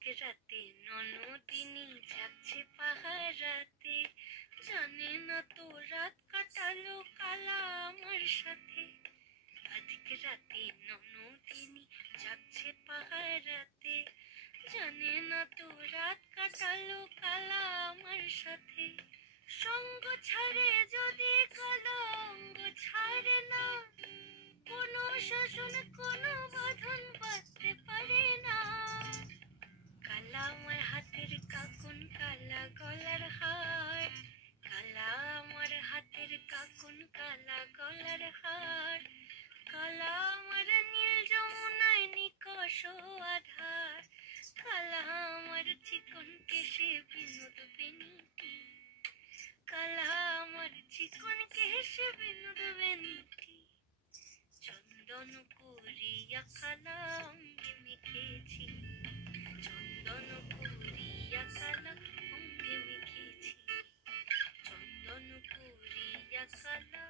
রাতে ননদিনী যাচ্ছে পাহারাতে, জানে না তো রাত কাটালো কালা আমার সাথে। আধিক রাতে ননদিনী যাচ্ছে পাহারাতে, জানে না তো রাত কাটালো কালা আমার সাথে। সঙ্গ ছাড়ে যদি কলঙ্গ ছাড়ে না, কোনো শাসন কোনো বাঁধন বাঁধতে পারে না। কালা আমার হাতের কাকুন কালা গলার হার, কালা আমার হাতের কাকুন কালা গলার হার, কালা আমার নীল যমুনায় নিকষ আধার, কালা আমার চিকন কেশে বিনোদ বেনিটি, কালা আমার চিকন কেশে বিনোদ বেনিটি। চন্দন করিয়া কালা অঙ্গে মেখেছি, চন্দন করিয়া কালা অঙ্গে মেখেছি, চন্দন করিয়া কালা